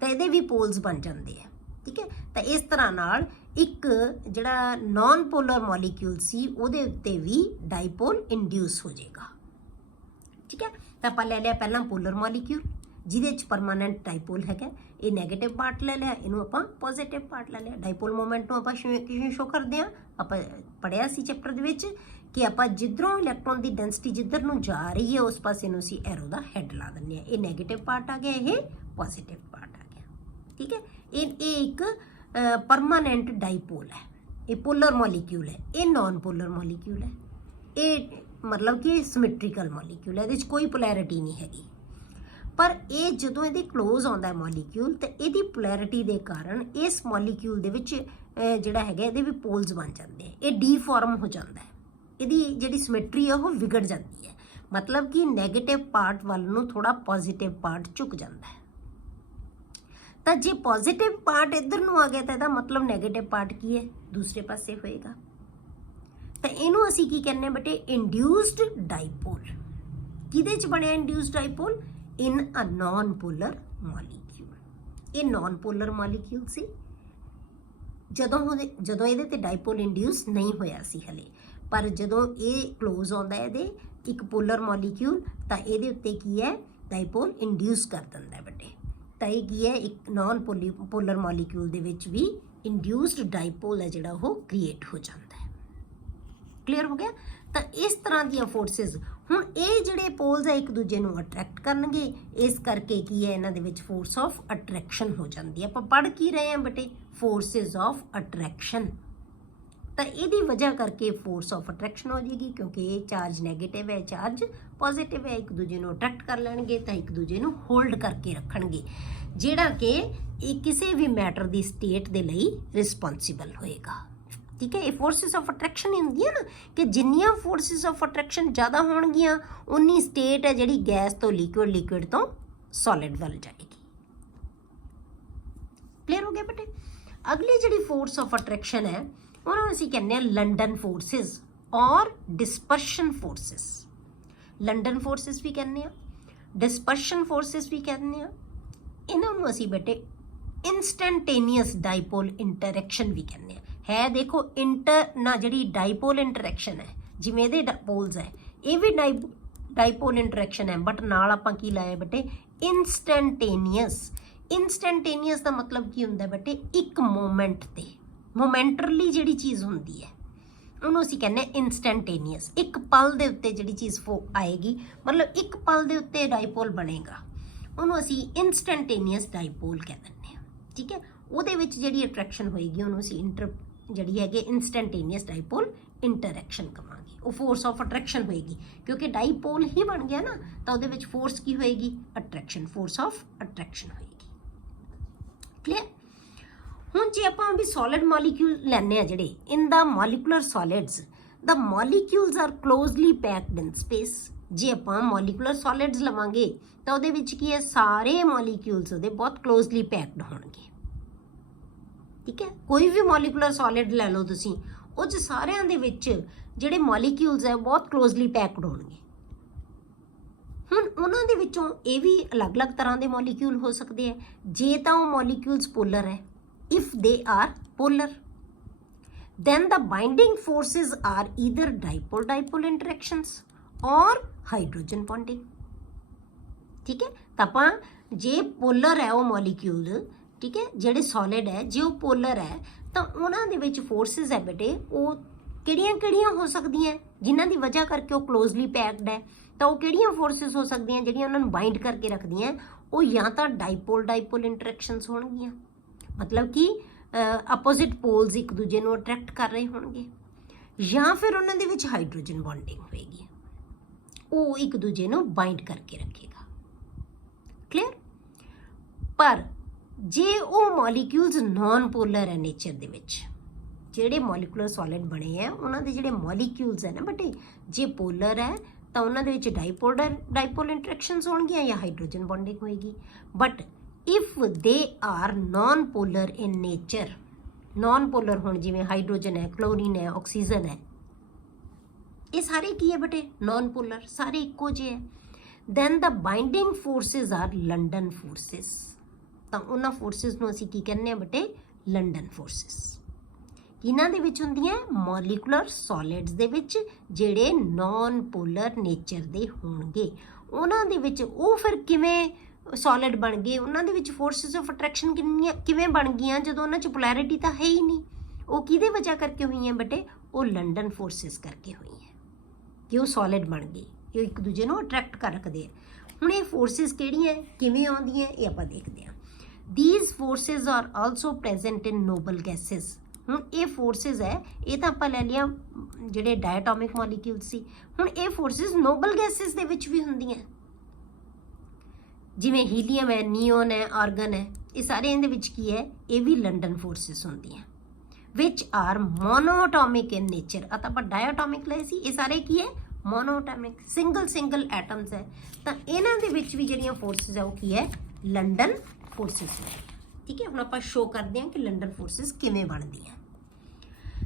ਤਾਂ ਇਹਦੇ ਵੀ poles ਬਣ ਜਾਂਦੇ ਆ, ठीक है। तो इस तरह नाल एक जिहड़ा नॉन पोलर मॉलीक्यूल सी उहदे उत्ते भी डाइपोल इंड्यूस हो जाएगा, ठीक है। ਤਾਂ ਆਪਾਂ ਲੈ ਲਿਆ ਪਹਿਲਾਂ ਪੋਲਰ ਮੋਲੀਕਿਊਲ ਜਿਹਦੇ ਵਿੱਚ ਪਰਮਾਨੈਂਟ ਡਾਈਪੋਲ ਹੈਗਾ, ਇਹ ਨੈਗੇਟਿਵ ਪਾਰਟ ਲੈ ਲਿਆ, ਇਹਨੂੰ ਆਪਾਂ ਪੋਜ਼ਿਟਿਵ ਪਾਰਟ ਲੈ ਲਿਆ। ਡਾਈਪੋਲ ਮੋਮੈਂਟ ਨੂੰ ਆਪਾਂ ਕਿਵੇਂ ਸ਼ੋ ਕਰਦੇ ਹਾਂ, ਆਪਾਂ ਪੜ੍ਹਿਆ ਸੀ ਚੈਪਟਰ ਦੇ ਵਿੱਚ ਕਿ ਆਪਾਂ ਜਿੱਧਰੋਂ ਇਲੈਕਟ੍ਰੋਨ ਦੀ ਡੈਂਸਿਟੀ ਜਿੱਧਰ ਨੂੰ ਜਾ ਰਹੀ ਹੈ ਉਸ ਪਾਸੇ ਨੂੰ ਅਸੀਂ ਐਰੋ ਦਾ ਹੈਡ ਲਾ ਦਿੰਦੇ ਹਾਂ। ਇਹ ਨੈਗੇਟਿਵ ਪਾਰਟ ਆ ਗਿਆ, ਇਹ ਪੋਜ਼ਿਟਿਵ ਪਾਰਟ ਆ ਗਿਆ। ਠੀਕ ਹੈ, ਇਹ ਇੱਕ ਪਰਮਾਨੈਂਟ ਡਾਈਪੋਲ ਹੈ, ਇਹ ਪੋਲਰ ਮੋਲੀਕਿਊਲ ਹੈ, ਇਹ ਨॉन ਪੋਲਰ ਮੋਲੀਕਿਊਲ ਹੈ। ਇਹ मतलब कि सिमेट्रिकल मॉलीक्यूल है, कोई पोलैरिटी नहीं हैगी। पर ये जो ये क्लोज आता है मॉलीक्यूल तो ये पोलैरिटी के कारण इस मॉलीक्यूल के जोड़ा है ये भी पोल्स बन जाते हैं, ये डीफॉर्म हो जाता है, ये जी सिमेट्री है वो बिगड़ जाती है। मतलब कि नैगेटिव पार्ट वाल नूं थोड़ा पॉजिटिव पार्ट झुक जाता है। तो जे पॉजिटिव पार्ट इधर नूं आ गया तो इसका मतलब नैगेटिव पार्ट की है दूसरे पासे होएगा। तो इनू असी की कहने बेटे इंड्यूस्ड डाइपोल। किहदे च बनिया induced dipole? In a non polar molecule. ये नॉन पोलर मॉलीक्यूल सी जदों ये ते डाइपोल इंड्यूस नहीं होया सी हले, पर जदों ये क्लोज आउंदा है ये एक पोलर मॉलीक्यूल तो ये उत्ते की है डाइपोल इंड्यूस कर दिंदा है बेटे। तो ये की है एक नॉन पोलर मॉलीक्यूल दे विच भी इंड्यूस्ड डाइपोल है जिहड़ा वो क्रिएट हो जाता है। क्लीयर हो गया? तो इस तरह दी फोर्सिस हुण ये जिहड़े पोल्स है एक दूजे नूं अट्रैक्ट करनगे, इस करके की है इन्हां दे विच फोर्स ऑफ अट्रैक्शन हो जाती है। आपां पढ़ की रहे हैं बेटे फोर्सिस ऑफ अट्रैक्शन। तो इहदी वजह करके फोर्स ऑफ अट्रैक्शन हो जाएगी, क्योंकि ये चार्ज नैगेटिव है, चार्ज पॉजिटिव है, एक दूजे नूं अट्रैक्ट कर लैणगे तो एक दूजे नूं होल्ड करके रखणगे, जिहड़ा कि किसी भी मैटर की स्टेट दे लई रिस्पोंसिबल होएगा। ठीक है, ये फोर्सिस ऑफ अट्रैक्शन ही होंदी है ना कि जिन्नियां फोर्सिस ऑफ अट्रैक्शन ज़्यादा होणगियां उन्नी स्टेट है जिहड़ी गैस तो लिक्विड, लिक्विड तो सॉलिड वाल जाएगी। क्लीयर हो गया बेटे? अगली जिहड़ी फोर्स ऑफ अट्रैक्शन है उन्होंने असीं कहने लंडन फोर्सिस और डिस्पर्शन फोर्सिस। लंडन फोर्सिस भी कहने, डिस्पर्शन फोर्सिस भी कहने, इन्होंने असीं बेटे इंस्टैंटेनियस डाइपोल इंटरैक्शन भी कहने है। देखो इंटर ना जी डाइपोल इंटरैक्शन है, जिमें ये पोल्स है ये भी डाइपोल इंटरैक्शन है, बट नाल आपां की लाया बेटे इंस्टैंटेनियस। इंस्टैंटेनियस का मतलब की हुंदा बेटे एक मोमेंट ते मोमेंटरली जिहड़ी चीज़ हुंदी है उन्होंने असीं कहने इंस्टैंटेनियस। एक पल दे उत्ते जिहड़ी चीज़ आएगी, मतलब एक पल दे उत्ते डाइपोल बनेगा, उन्होंने असीं इंस्टैंटेनियस डाइपोल कह दिंदे हां। ठीक है, ਉਹਦੇ ਵਿੱਚ ਜਿਹੜੀ अट्रैक्शन होएगी ਉਹਨੂੰ ਅਸੀਂ ਜਿਹੜੀ ਹੈਗੀ इंस्टैंटेनियस डाइपोल इंटरैक्शन कहांगे। वो फोर्स ऑफ अट्रैक्शन होएगी, क्योंकि डाइपोल ही बन गया ना, तो ਉਹਦੇ ਵਿੱਚ फोर्स की होएगी अट्रैक्शन, फोर्स ऑफ अट्रैक्शन होएगी। क्लियर? हुण जे आपां भी सॉलिड मॉलीक्यूल लैने आ जिहड़े in the molecular solids the molecules are closely packed in space. जे आपां मॉलीकुलर सॉलिड्स लवांगे तो ਉਹਦੇ ਵਿੱਚ ਕੀ है सारे मॉलीक्यूल्स ਉਹਦੇ बहुत क्लोजली पैक्ड होणगे। ठीक है, कोई भी मॉलीकुलर सॉलिड लै लो तुसीं, ਉਹ 'ਚ ਸਾਰਿਆਂ ਦੇ ਵਿੱਚ ਜਿਹੜੇ ਮੋਲੀਕਿਊਲਸ ਹੈ ਬਹੁਤ ਕਲੋਜ਼ਲੀ ਪੈਕਡ ਹੋਣਗੇ। ਹੁਣ ਉਹਨਾਂ ਦੇ ਵਿੱਚੋਂ ਇਹ ਵੀ ਅਲੱਗ-ਅਲੱਗ ਤਰ੍ਹਾਂ ਦੇ ਮੋਲੀਕਿਊਲ ਹੋ ਸਕਦੇ ਆ। ਜੇ ਤਾਂ ਉਹ ਮੋਲੀਕਿਊਲਸ ਪੋਲਰ ਹੈ, if they are polar, then the binding forces are either dipole-dipole interactions or hydrogen bonding। ठीक है, ਤਾਂ ਆਪਾਂ ਜੇ ਪੋਲਰ ਹੈ ਉਹ ਮੋਲੀਕਿਊਲ, ठीक है, ਜਿਹੜੇ सॉलिड है जे वो पोलर है तो उन्होंने विच फोर्सिस है बेटे वो किहड़ियां हो सकदियां जिन्हां दी वजह करके वो क्लोजली पैक्ड है। तो वो किहड़ियां फोर्सिस हो सकदियां जिहड़ियां उन्हां नूं बाइंड करके रखदियां, वो या तो डाइपोल इंटरैक्शनस होणगियां, मतलब कि अपोजिट पोल्स एक दूजे नूं अट्रैक्ट कर रहे होणगे, या फिर उन्हां दे विच हाइड्रोजन बॉन्डिंग होएगी, वो एक दूजे नूं बाइंड करके रखेगा। क्लियर? पर जे वो मॉलीक्यूल्स नॉन पोलर है नेचर दे विच, जिहड़े मॉलीकुलर सॉलिड बने हैं उन्हां दे जिहड़े मॉलीक्यूल्स है ना बेटे जे पोलर है तो उन्हां दे विच डाइपोल इंटरैक्शनस होणगियां या हाइड्रोजन बॉन्डिंग होएगी। But if they are non polar in nature, non polar होण जिवें हाइड्रोजन है, क्लोरीन है, ऑक्सीजन है, ये सारे की है बेटे नॉन पोलर, सारे इक्को जे है, then the binding forces are London forces. तो उन्हां फोर्सिस नूं असीं की कहने आ बेटे लंडन फोर्सिस। इन्हां दे विच हुंदियां मॉलीकुलर सॉलिड्स दे विच जिहड़े नॉन पोलर नेचर दे होणगे, ਉਹਨਾਂ ਦੇ ਵਿੱਚ ਉਹ ਫਿਰ ਕਿਵੇਂ ਸੋਲਿਡ ਬਣ ਗਏ, ਉਹਨਾਂ ਦੇ ਵਿੱਚ ਫੋਰਸਿਸ ਆਫ ਅਟਰੈਕਸ਼ਨ ਕਿਵੇਂ ਬਣ ਗਈਆਂ ਜਦੋਂ ਉਹਨਾਂ 'ਚ ਪੋਲੈਰਿਟੀ ਤਾਂ ਹੈ ਹੀ ਨਹੀਂ। ਉਹ ਕਿਹਦੇ ਵਜ੍ਹਾ ਕਰਕੇ ਹੋਈਆਂ ਬੇਟੇ? ਉਹ ਲੰਡਨ ਫੋਰਸਿਸ ਕਰਕੇ ਹੋਈਆਂ ਕਿ ਉਹ ਸੋਲਿਡ ਬਣ ਗਏ, ਇਹ ਇੱਕ ਦੂਜੇ ਨੂੰ ਅਟਰੈਕਟ ਕਰ ਰੱਖਦੇ ਆ। ਹੁਣ ਇਹ ਫੋਰਸਿਸ ਕਿਹੜੀਆਂ, ਕਿਵੇਂ ਆਉਂਦੀਆਂ, ਇਹ ਆਪਾਂ ਦੇਖਦੇ ਹਾਂ। These forces are also present in noble gases। ਹੁਣ ਇਹ ਫੋਰਸਿਸ ਹੈ, ਇਹ ਤਾਂ ਆਪਾਂ ਲੈ ਲਿਆ ਜਿਹੜੇ ਡਾਇਟੋਮਿਕ ਮੋਲੀਕਿਊਲ ਸੀ। ਹੁਣ ਇਹ ਫੋਰਸਿਸ ਨੋਬਲ ਗੈਸਿਸ ਦੇ ਵਿੱਚ ਵੀ ਹੁੰਦੀਆਂ, ਜਿਵੇਂ ਹੀਲੀਅਮ ਹੈ, ਨਿਓਨ ਹੈ, ਆਰਗਨ ਹੈ, ਇਹ ਸਾਰੇ ਇਹਦੇ ਵਿੱਚ ਕੀ ਹੈ? ਇਹ ਵੀ ਲੰਡਨ ਫੋਰਸਿਸ ਹੁੰਦੀਆਂ ਵਿਚ ਆਰ ਮੋਨੋਟੋਮਿਕ ਇਨ ਨੇਚਰ। ਆ ਤਾਂ ਆਪਾਂ ਡਾਇਟੋਮਿਕ ਲਏ ਸੀ, ਇਹ ਸਾਰੇ ਕੀ ਹੈ? ਮੋਨੋਟੋਮਿਕ, ਸਿੰਗਲ ਐਟਮਸ ਹੈ। ਤਾਂ ਇਹਨਾਂ ਦੇ ਵਿੱਚ ਵੀ ਜਿਹੜੀਆਂ ਫੋਰਸਿਸ ਹੈ ਉਹ ਕੀ ਹੈ? ਲੰਡਨ ਫੋਰਸਿਸ ਨੇ। ਠੀਕ ਹੈ, ਹੁਣ ਆਪਾਂ ਸ਼ੋ ਕਰਦੇ ਹਾਂ ਕਿ ਲੰਡਨ ਫੋਰਸਿਸ ਕਿਵੇਂ ਬਣਦੀਆਂ।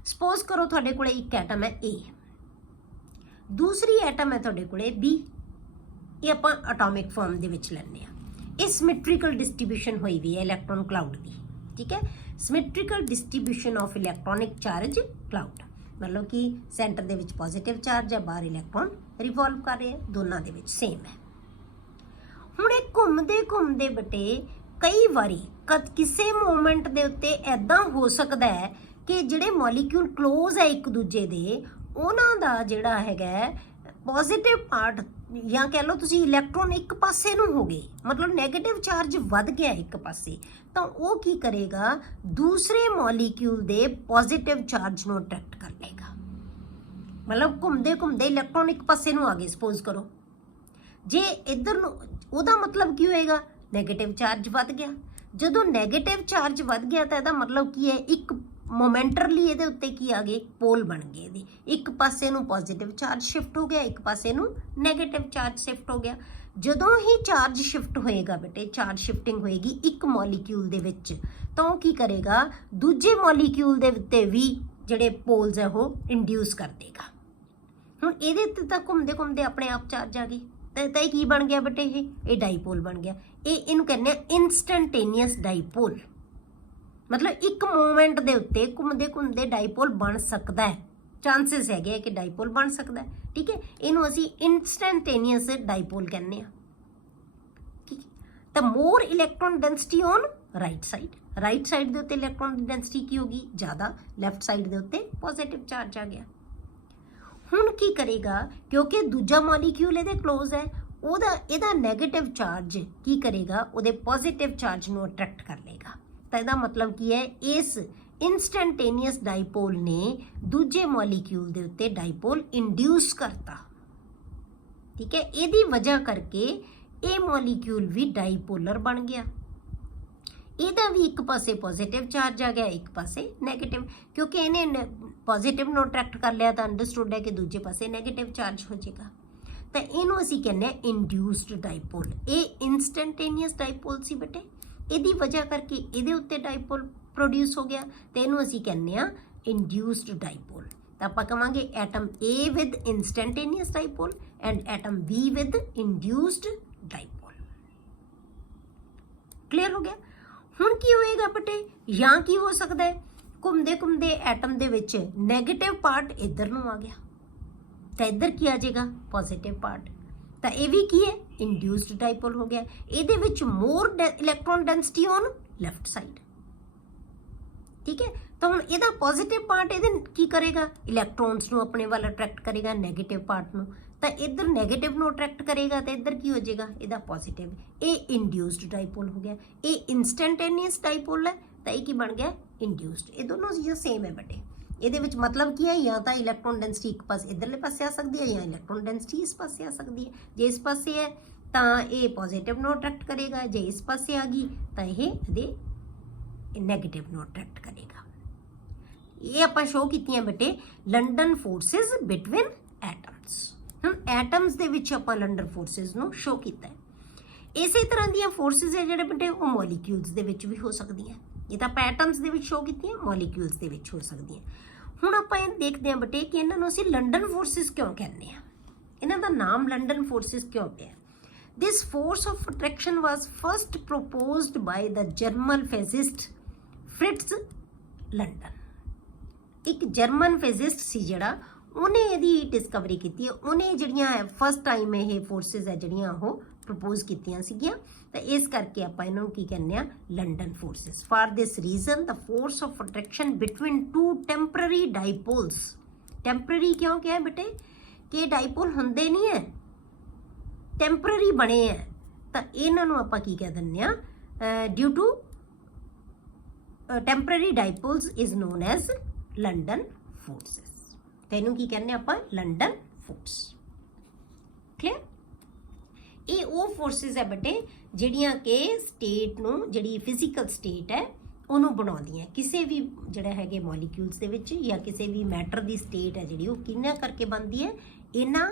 ਸਪੋਜ਼ ਕਰੋ ਤੁਹਾਡੇ ਕੋਲੇ ਇੱਕ ਐਟਮ ਹੈ A, ਦੂਸਰੀ ਐਟਮ ਹੈ ਤੁਹਾਡੇ ਕੋਲੇ B। ਇਹ ਆਪਾਂ ਐਟੋਮਿਕ ਫਾਰਮ ਦੇ ਵਿੱਚ ਲੈਂਦੇ ਹਾਂ। ਇਹ ਸਿਮੈਟ੍ਰੀਕਲ ਡਿਸਟ੍ਰੀਬਿਊਸ਼ਨ ਹੋਈ ਵੀ ਹੈ ਇਲੈਕਟ੍ਰੋਨ ਕਲਾਊਡ ਦੀ। ਠੀਕ ਹੈ, symmetrical distribution of electronic charge cloud, ਮਤਲਬ ਕਿ ਸੈਂਟਰ ਦੇ ਵਿੱਚ ਪੋਜ਼ਿਟਿਵ ਚਾਰਜ ਹੈ, ਬਾਹਰ ਇਲੈਕਟ੍ਰੋਨ ਰਿਵੋਲਵ ਕਰ ਰਹੇ ਆ, ਦੋਨਾਂ ਦੇ ਵਿੱਚ ਸੇਮ ਹੈ। ਹੁਣ ਇਹ ਘੁੰਮਦੇ ਬੇਟੇ ਕਈ ਵਾਰੀ ਕਿਸੇ ਮੂਵਮੈਂਟ ਦੇ ਉੱਤੇ ਐਦਾਂ ਹੋ ਸਕਦਾ ਹੈ ਕਿ ਜਿਹੜੇ ਮੋਲੀਕਿਊਲ ਕਲੋਜ਼ ਹੈ ਇੱਕ ਦੂਜੇ ਦੇ, ਉਹਨਾਂ ਦਾ ਜਿਹੜਾ ਹੈਗਾ ਪੋਜ਼ਿਟਿਵ ਪਾਰਟ, ਜਾਂ ਕਹਿ ਲਓ ਤੁਸੀਂ ਇਲੈਕਟ੍ਰੋਨ ਇੱਕ ਪਾਸੇ ਨੂੰ ਹੋ ਗਏ, ਮਤਲਬ ਨੈਗੇਟਿਵ ਚਾਰਜ ਵੱਧ ਗਿਆ ਇੱਕ ਪਾਸੇ, ਤਾਂ ਉਹ ਕੀ ਕਰੇਗਾ? ਦੂਸਰੇ ਮੋਲੀਕਿਊਲ ਦੇ ਪੋਜ਼ਿਟਿਵ ਚਾਰਜ ਨੂੰ ਅਟਰੈਕਟ ਕਰ ਲਏਗਾ। ਮਤਲਬ ਘੁੰਮਦੇ ਇਲੈਕਟ੍ਰੋਨ ਇੱਕ ਪਾਸੇ ਨੂੰ ਆ ਗਏ ਸਪੋਜ਼ ਕਰੋ, ਜੇ ਇੱਧਰ ਨੂੰ, ਉਹਦਾ ਮਤਲਬ ਕੀ ਹੋਏਗਾ? ਨੈਗੇਟਿਵ ਚਾਰਜ ਵੱਧ ਗਿਆ। ਜਦੋਂ ਨੈਗੇਟਿਵ ਚਾਰਜ ਵੱਧ ਗਿਆ ਤਾਂ ਇਹਦਾ ਮਤਲਬ ਕੀ ਹੈ? ਇੱਕ ਮੋਮੈਂਟਰਲੀ ਇਹਦੇ ਉੱਤੇ ਕੀ ਆ ਗਏ? ਪੋਲ ਬਣ ਗਏ ਇਹਦੇ, ਇੱਕ ਪਾਸੇ ਨੂੰ ਪੋਜ਼ਿਟਿਵ ਚਾਰਜ ਸ਼ਿਫਟ ਹੋ ਗਿਆ, ਇੱਕ ਪਾਸੇ ਨੂੰ ਨੈਗੇਟਿਵ ਚਾਰਜ ਸ਼ਿਫਟ ਹੋ ਗਿਆ। ਜਦੋਂ ਹੀ ਚਾਰਜ ਸ਼ਿਫਟ ਹੋਏਗਾ ਬੇਟੇ, ਚਾਰਜ ਸ਼ਿਫਟਿੰਗ ਹੋਏਗੀ ਇੱਕ ਮੋਲੀਕਿਊਲ ਦੇ ਵਿੱਚ, ਤਾਂ ਉਹ ਕੀ ਕਰੇਗਾ? ਦੂਜੇ ਮੋਲੀਕਿਊਲ ਦੇ ਉੱਤੇ ਵੀ ਜਿਹੜੇ ਪੋਲਸ ਹੈ ਉਹ ਇੰਡਿਊਸ ਕਰ ਦੇਗਾ। ਹੁਣ ਇਹਦੇ ਉੱਤੇ ਤਾਂ ਘੁੰਮਦੇ ਆਪਣੇ ਆਪ ਚਾਰਜ ਆ ਗਈ, ਤਾਂ ਇਹ ਕੀ ਬਣ ਗਿਆ ਬੇਟੇ? ਇਹ ਡਾਈਪੋਲ ਬਣ ਗਿਆ। ਇਹਨੂੰ ਕਹਿੰਦੇ ਆ ਇਨਸਟੈਂਟੇਨੀਅਸ ਡਾਈਪੋਲ। ਮਤਲਬ ਇੱਕ ਮੂਵਮੈਂਟ ਦੇ ਉੱਤੇ ਘੁੰਮਦੇ ਡਾਈਪੋਲ ਬਣ ਸਕਦਾ ਹੈ, ਚਾਂਸਸ ਹੈਗੇ ਕਿ ਡਾਈਪੋਲ ਬਣ ਸਕਦਾ ਹੈ। ਠੀਕ ਹੈ, ਇਹਨੂੰ ਅਸੀਂ ਇਨਸਟੈਂਟੇਨੀਅਸ ਡਾਈਪੋਲ ਕਹਿੰਦੇ ਆ। ਠੀਕ ਹੈ, ਤਾਂ more electron density on right side ਦੇ ਉੱਤੇ ਇਲੈਕਟ੍ਰੋਨ ਦੀ ਡੈਂਸਿਟੀ ਕੀ ਹੋਗੀ? ਜ਼ਿਆਦਾ। ਲੈਫਟ ਸਾਈਡ ਦੇ ਉੱਤੇ ਪੋਜ਼ਿਟਿਵ ਚਾਰਜ ਆ ਗਿਆ। ਹੁਣ ਕੀ ਕਰੇਗਾ? ਕਿਉਂਕਿ ਦੂਜਾ ਮੋਲੀਕਿਊਲ ਇਹਦੇ ਕਲੋਜ਼ ਹੈ, ਇਹਦਾ ਨੈਗੇਟਿਵ ਚਾਰਜ ਕੀ ਕਰੇਗਾ? ਉਹਦੇ ਪੋਜ਼ਿਟਿਵ ਚਾਰਜ ਨੂੰ ਅਟਰੈਕਟ ਕਰ ਲਏਗਾ। ਤਾਂ ਇਹਦਾ ਮਤਲਬ ਕੀ ਹੈ? ਇਸ ਇਨਸਟੈਂਟੇਨੀਅਸ ਡਾਈਪੋਲ ਨੇ ਦੂਜੇ ਮੋਲੀਕਿਊਲ ਦੇ ਉੱਤੇ ਡਾਈਪੋਲ ਇੰਡਿਊਸ ਕਰਤਾ। ਠੀਕ ਹੈ, ਇਹਦੀ ਵਜ੍ਹਾ ਕਰਕੇ ਇਹ ਮੋਲੀਕਿਊਲ ਵੀ ਡਾਈਪੋਲਰ ਬਣ ਗਿਆ। ਇਹਦਾ ਵੀ ਇੱਕ ਪਾਸੇ ਪੋਜ਼ਿਟਿਵ ਚਾਰਜ ਆ ਗਿਆ, ਇੱਕ ਪਾਸੇ ਨੈਗੇਟਿਵ, ਕਿਉਂਕਿ ਇਹਨੇ ਪੋਜ਼ਿਟਿਵ ਨੂੰ ਅਟਰੈਕਟ ਕਰ ਲਿਆ ਤਾਂ ਅੰਡਰਸਟੂਡ ਹੈ ਕਿ ਦੂਜੇ ਪਾਸੇ ਨੈਗੇਟਿਵ ਚਾਰਜ ਹੋ ਜਾਏਗਾ। ਤਾਂ ਇਹਨੂੰ ਅਸੀਂ ਕਹਿੰਦੇ ਆ ਇੰਡਿਊਸਡ ਡਾਈਪੋਲ। ਇਹ ਇਨਸਟੈਂਟੇਨੀਅਸ ਡਾਈਪੋਲ ਸੀ ਬੇਟੇ, ਇਹਦੀ ਵਜ੍ਹਾ ਕਰਕੇ ਇਹਦੇ ਉੱਤੇ ਡਾਈਪੋਲ ਪ੍ਰੋਡਿਊਸ ਹੋ ਗਿਆ, ਤੇ ਇਹਨੂੰ ਅਸੀਂ ਕਹਿੰਦੇ ਆ ਇੰਡਿਊਸਡ ਡਾਈਪੋਲ। ਤਾਂ ਆਪਾਂ ਕਹਾਂਗੇ atom A with instantaneous dipole and atom B with induced dipole. Clear ਹੋ ਗਿਆ? ਹੁਣ ਕੀ ਹੋਏਗਾ ਬੇਟੇ? ਜਾਂ ਕੀ ਹੋ ਸਕਦਾ ਹੈ? ਘੁੰਮਦੇ ਐਟਮ ਦੇ ਵਿੱਚ ਨੈਗੇਟਿਵ ਪਾਰਟ ਇੱਧਰ ਨੂੰ ਆ ਗਿਆ, ਤਾਂ ਇੱਧਰ ਕੀ ਆ ਜਾਏਗਾ? Positive part. ਤਾਂ ਇਹ ਵੀ ਕੀ ਹੈ? ਇੰਡਿਊਸਡ ਡਾਈਪੋਲ ਹੋ ਗਿਆ। ਇਹਦੇ ਵਿੱਚ more electron density on left side. ਠੀਕ ਹੈ, ਤਾਂ ਹੁਣ ਇਹਦਾ ਪੋਜ਼ਿਟਿਵ ਪਾਰਟ ਇਹਦੇ ਕੀ ਕਰੇਗਾ? ਇਲੈਕਟ੍ਰੋਨਸ ਨੂੰ ਆਪਣੇ ਵੱਲ ਅਟਰੈਕਟ ਕਰੇਗਾ, ਨੈਗੇਟਿਵ ਪਾਰਟ ਨੂੰ। ਤਾਂ ਇੱਧਰ ਨੈਗੇਟਿਵ ਨੂੰ ਅਟਰੈਕਟ ਕਰੇਗਾ ਤਾਂ ਇੱਧਰ ਕੀ ਹੋ ਜਾਏਗਾ? ਇਹਦਾ ਪੋਜ਼ਿਟਿਵ। ਇਹ ਇੰਡਿਊਸਡ ਡਾਈਪੋਲ ਹੋ ਗਿਆ। ਇਹ ਇਨਸਟੈਂਟੇਨੀਅਸ ਡਾਈਪੋਲ ਹੈ, ਤਾਂ ਇਹ ਕੀ ਬਣ ਗਿਆ? ਇੰਡਿਊਸਡ। ਇਹ ਦੋਨੋਂ ਚੀਜ਼ਾਂ ਸੇਮ ਹੈ ਬੇਟੇ। ਇਹਦੇ ਵਿੱਚ ਮਤਲਬ ਕੀ ਹੈ? ਜਾਂ ਤਾਂ ਇਲੈਕਟ੍ਰੋਨ ਡੈਂਸਿਟੀ ਇੱਕ ਪਾਸੇ ਇੱਧਰਲੇ ਪਾਸੇ ਆ ਸਕਦੀ ਹੈ, ਜਾਂ ਇਲੈਕਟ੍ਰੋਨ ਡੈਂਸਿਟੀ ਇਸ ਪਾਸੇ ਆ ਸਕਦੀ ਹੈ। ਜੇ ਇਸ ਪਾਸੇ ਹੈ ਤਾਂ ਇਹ ਪੋਜ਼ਿਟਿਵ ਨੂੰ ਅਟਰੈਕਟ ਕਰੇਗਾ, ਜੇ ਇਸ ਪਾਸੇ ਆ ਗਈ ਤਾਂ ਇਹ ਇਹਦੇ ਨੈਗੇਟਿਵ ਨੂੰ ਅਟਰੈਕਟ ਕਰੇਗਾ। ਇਹ ਆਪਾਂ ਸ਼ੋ ਕੀਤੀਆਂ ਬੇਟੇ ਲੰਡਨ ਫੋਰਸਿਸ ਬਿਟਵੀਨ ਐਟਮਸ। ਹੁਣ ਐਟਮਸ ਦੇ ਵਿੱਚ ਆਪਾਂ ਲੰਡਨ ਫੋਰਸਿਸ ਨੂੰ ਸ਼ੋ ਕੀਤਾ ਹੈ। ਇਸੇ ਤਰ੍ਹਾਂ ਦੀਆਂ ਫੋਰਸਿਸ ਹੈ ਜਿਹੜੇ ਬੇਟੇ ਉਹ ਮੋਲੀਕਿਊਲਸ ਦੇ ਵਿੱਚ ਵੀ ਹੋ ਸਕਦੀਆਂ। ਇਹ ਤਾਂ ਆਪਾਂ ਐਟਮਸ ਦੇ ਵਿੱਚ ਸ਼ੋ ਕੀਤੀਆਂ, ਮੋਲੀਕਿਊਲਸ ਦੇ ਵਿੱਚ ਹੋ ਸਕਦੀਆਂ। ਹੁਣ ਆਪਾਂ ਇਹ ਦੇਖਦੇ ਹਾਂ ਬੇਟੇ ਕਿ ਇਹਨਾਂ ਨੂੰ ਅਸੀਂ ਲੰਡਨ ਫੋਰਸਿਸ ਕਿਉਂ ਕਹਿੰਦੇ ਆ, ਇਹਨਾਂ ਦਾ ਨਾਮ ਲੰਡਨ ਫੋਰਸਿਸ ਕਿਉਂ ਪਿਆ? This force of attraction was first proposed by the German physicist Fritz London। ਇੱਕ ਜਰਮਨ ਫਿਜ਼ਿਸਟ ਸੀ ਜਿਹੜਾ, ਉਹਨੇ ਇਹਦੀ ਡਿਸਕਵਰੀ ਕੀਤੀ ਹੈ, ਉਹਨੇ ਜਿਹੜੀਆਂ ਫਸਟ ਟਾਈਮ ਇਹ ਫੋਰਸਿਸ ਹੈ ਜਿਹੜੀਆਂ ਉਹ ਪ੍ਰਪੋਜ਼ ਕੀਤੀਆਂ ਸੀਗੀਆਂ। ਤਾਂ ਇਸ ਕਰਕੇ ਆਪਾਂ ਇਹਨਾਂ ਨੂੰ ਕੀ ਕਹਿੰਦੇ ਆ, London forces. For this reason the force of attraction between two temporary dipoles, temporary ਕਿਉਂ ਕਿਹਾ ਬੇਟੇ ਕਿ ਡਾਈਪੋਲ ਹੁੰਦੇ ਨਹੀਂ ਹੈ, ਟੈਂਪਰਰੀ ਬਣੇ ਹੈ, ਤਾਂ ਇਹਨਾਂ ਨੂੰ ਆਪਾਂ ਕੀ ਕਹਿ ਦਿੰਦੇ ਆ, due to temporary dipoles is known as London forces. ਤੈਨੂੰ ਕੀ ਕਹਿੰਦੇ ਆਪਾਂ, ਲੰਡਨ ਫੋਰਸ। ਕਲੀਅਰ? ਇਹ ਉਹ ਫੋਰਸਿਸ ਹੈ ਬੇਟੇ ਜਿਹੜੀਆਂ ਕਿ ਸਟੇਟ ਨੂੰ, ਜਿਹੜੀ ਫਿਜ਼ੀਕਲ ਸਟੇਟ ਹੈ ਉਹਨੂੰ ਬਣਾਉਂਦੀਆਂ। ਕਿਸੇ ਵੀ ਜਿਹੜਾ ਹੈਗੇ ਮੋਲੀਕਿਊਲਸ ਦੇ ਵਿੱਚ ਜਾਂ ਕਿਸੇ ਵੀ ਮੈਟਰ ਦੀ ਸਟੇਟ ਹੈ ਜਿਹੜੀ, ਉਹ ਕਿਹਨਾਂ ਕਰਕੇ ਬਣਦੀ ਹੈ, ਇਹਨਾਂ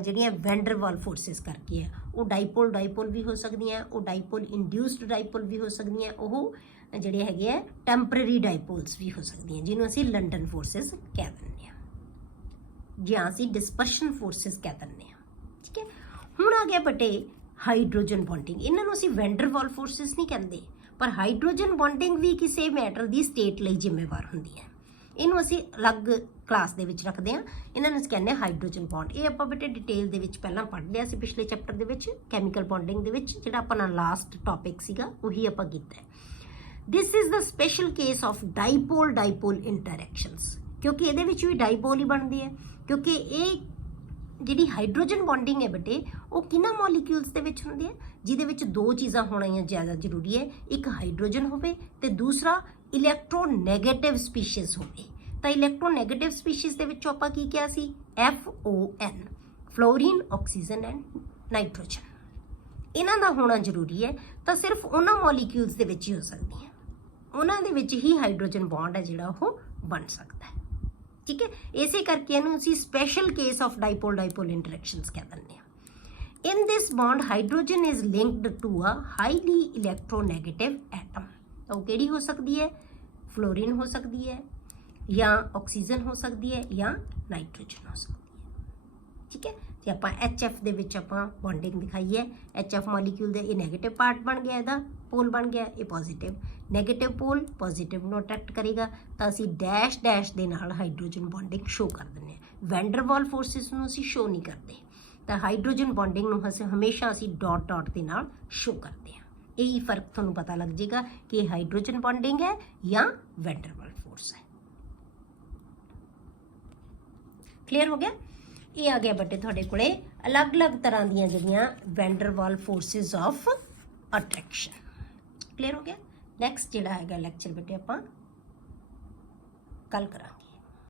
ਜਿਹੜੀਆਂ ਵੈਨ ਡਰ ਵਾਲ ਫੋਰਸਿਸ ਕਰਕੇ ਹੈ। ਉਹ ਡਾਈਪੋਲ ਵੀ ਹੋ ਸਕਦੀਆਂ, ਉਹ ਡਾਈਪੋਲ ਇੰਡਿਊਸਡ ਡਾਈਪੋਲ ਵੀ ਹੋ ਸਕਦੀਆਂ, ਉਹ ਜਿਹੜੇ ਹੈਗੇ ਆ ਟੈਂਪਰਰੀ ਡਾਈਪੋਲਸ ਵੀ ਹੋ ਸਕਦੀਆਂ, ਜਿਹਨੂੰ ਅਸੀਂ ਲੰਡਨ ਫੋਰਸਿਸ ਕਹਿ ਦਿੰਦੇ ਹਾਂ ਜਾਂ ਅਸੀਂ ਡਿਸਪਰਸ਼ਨ ਫੋਰਸਿਸ ਕਹਿ ਦਿੰਦੇ ਹਾਂ। ਠੀਕ ਹੈ, ਹੁਣ ਆ ਗਿਆ ਬੇਟੇ ਹਾਈਡਰੋਜਨ ਬੌਂਡਿੰਗ। ਇਹਨਾਂ ਨੂੰ ਅਸੀਂ ਵੈਨ ਡਰ ਵਾਲ ਫੋਰਸਿਸ ਨਹੀਂ ਕਹਿੰਦੇ, ਪਰ ਹਾਈਡਰੋਜਨ ਬੌਂਡਿੰਗ ਵੀ ਕਿਸੇ ਮੈਟਰ ਦੀ ਸਟੇਟ ਲਈ ਜ਼ਿੰਮੇਵਾਰ ਹੁੰਦੀ ਹੈ। ਇਹਨੂੰ ਅਸੀਂ ਅਲੱਗ ਕਲਾਸ ਦੇ ਵਿੱਚ ਰੱਖਦੇ ਹਾਂ, ਇਹਨਾਂ ਨੂੰ ਅਸੀਂ ਕਹਿੰਦੇ ਹਾਂ ਹਾਈਡਰੋਜਨ ਬੌਂਡ। ਇਹ ਆਪਾਂ ਬੇਟੇ ਡਿਟੇਲ ਦੇ ਵਿੱਚ ਪਹਿਲਾਂ ਪੜ੍ਹ ਲਿਆ ਸੀ ਪਿਛਲੇ ਚੈਪਟਰ ਦੇ ਵਿੱਚ, ਕੈਮੀਕਲ ਬੌਂਡਿੰਗ ਦੇ ਵਿੱਚ, ਜਿਹੜਾ ਆਪਣਾ ਲਾਸਟ ਟੌਪਿਕ ਸੀਗਾ ਉਹੀ ਆਪਾਂ ਕੀਤਾ ਹੈ। This is the special case of dipole interactions, ਕਿਉਂਕਿ ਇਹਦੇ ਵਿੱਚ ਵੀ ਡਾਈਪੋਲ ਹੀ ਬਣਦੀ ਹੈ, ਕਿਉਂਕਿ ਇਹ ਜਿਹੜੀ ਹਾਈਡਰੋਜਨ ਬੌਂਡਿੰਗ ਹੈ ਬੇਟੇ ਉਹ ਕਿਹਨਾਂ ਮੋਲੀਕਿਊਲਸ ਦੇ ਵਿੱਚ ਹੁੰਦੀ ਹੈ, ਜਿਹਦੇ ਵਿੱਚ ਦੋ ਚੀਜ਼ਾਂ ਹੋਣੀਆਂ ਜ਼ਿਆਦਾ ਜ਼ਰੂਰੀ ਹੈ, ਇੱਕ ਹਾਈਡਰੋਜਨ ਹੋਵੇ ਤੇ ਦੂਸਰਾ ਇਲੈਕਟ੍ਰੋਨੈਗੇਟਿਵ ਸਪੀਸ਼ੀਜ਼ ਹੋਵੇ। ਤਾਂ ਇਲੈਕਟ੍ਰੋਨੈਗੇਟਿਵ ਸਪੀਸ਼ੀਜ਼ ਦੇ ਵਿੱਚੋਂ ਆਪਾਂ ਕੀ ਕਿਹਾ ਸੀ, FON, fluorine, oxygen and nitrogen. ਇਹਨਾਂ ਦਾ ਹੋਣਾ ਜ਼ਰੂਰੀ ਹੈ, ਤਾਂ ਸਿਰਫ ਉਹਨਾਂ ਮੋਲੀਕਿਊਲਸ ਦੇ ਵਿੱਚ ਹੀ ਹੋ ਸਕਦੀ ਹੈ, ਉਹਨਾਂ ਦੇ ਵਿੱਚ ਹੀ ਹਾਈਡਰੋਜਨ ਬੌਂਡ ਹੈ ਜਿਹੜਾ ਉਹ ਬਣ ਸਕਦਾ ਹੈ। ਠੀਕ ਹੈ, ਇਸੇ ਕਰਕੇ ਇਹਨੂੰ ਅਸੀਂ special case of dipole interactions ਕਹਿ ਦਿੰਦੇ ਹਾਂ। In this bond, hydrogen is linked to a highly electronegative atom. ਤਾਂ ਉਹ ਕਿਹੜੀ ਹੋ ਸਕਦੀ ਹੈ, ਫਲੋਰੀਨ ਹੋ ਸਕਦੀ ਹੈ ਜਾਂ ਆਕਸੀਜਨ ਹੋ ਸਕਦੀ ਹੈ ਜਾਂ ਨਾਈਟ੍ਰੋਜਨ ਹੋ ਸਕਦੀ ਹੈ। ਠੀਕ ਹੈ, ਤੇ ਆਪਾਂ HF ਦੇ ਵਿੱਚ ਆਪਾਂ ਬੌਂਡਿੰਗ ਦਿਖਾਈ ਹੈ। HF ਮੋਲੀਕਿਊਲ ਦੇ ਇਹ ਨੈਗੇਟਿਵ ਪਾਰਟ ਬਣ ਗਿਆ, ਇਹਦਾ ਪੋਲ ਬਣ ਗਿਆ, ਇਹ ਪੋਜ਼ਿਟਿਵ। ਨੈਗੇਟਿਵ ਪੋਲ ਪੋਜ਼ਿਟਿਵ ਨੂੰ ਅਟਰੈਕਟ ਕਰੇਗਾ, ਤਾਂ ਅਸੀਂ ਡੈਸ਼ ਦੇ ਨਾਲ ਹਾਈਡਰੋਜਨ ਬੌਂਡਿੰਗ ਸ਼ੋ ਕਰ ਦਿੰਦੇ ਹਾਂ। ਵੈਨ ਡਰ ਵਾਲ ਫੋਰਸਿਸ ਨੂੰ ਅਸੀਂ ਸ਼ੋ ਨਹੀਂ ਕਰਦੇ, ਤਾਂ ਹਾਈਡਰੋਜਨ ਬੌਂਡਿੰਗ ਨੂੰ ਹਮੇਸ਼ਾ ਅਸੀਂ ਡਾਟ ਦੇ ਨਾਲ ਸ਼ੋ ਕਰਦੇ ਹਾਂ। ਇਹੀ ਫਰਕ ਤੁਹਾਨੂੰ ਪਤਾ ਲੱਗ ਜਾਏਗਾ ਕਿ ਇਹ ਹਾਈਡਰੋਜਨ ਬੌਂਡਿੰਗ ਹੈ ਜਾਂ ਵੈਨ ਡਰ ਵਾਲ ਫੋਰਸ ਹੈ। ਕਲੀਅਰ ਹੋ ਗਿਆ? ਇਹ ਆ ਗਿਆ ਬੇਟੇ ਤੁਹਾਡੇ ਕੋਲੇ ਅਲੱਗ-ਅਲੱਗ ਤਰ੍ਹਾਂ ਦੀਆਂ ਜਿਹੜੀਆਂ ਵੈਨ ਡਰ ਵਾਲ ਫੋਰਸਿਸ ਆਫ ਅਟਰੈਕਸ਼ਨ। ਕਲੀਅਰ ਹੋ ਗਿਆ? ਨੈਕਸਟ ਜਿਹੜਾ ਹੈਗਾ ਲੈਕਚਰ ਬੇਟੇ ਆਪਾਂ ਕੱਲ ਕਰਾਂਗੇ।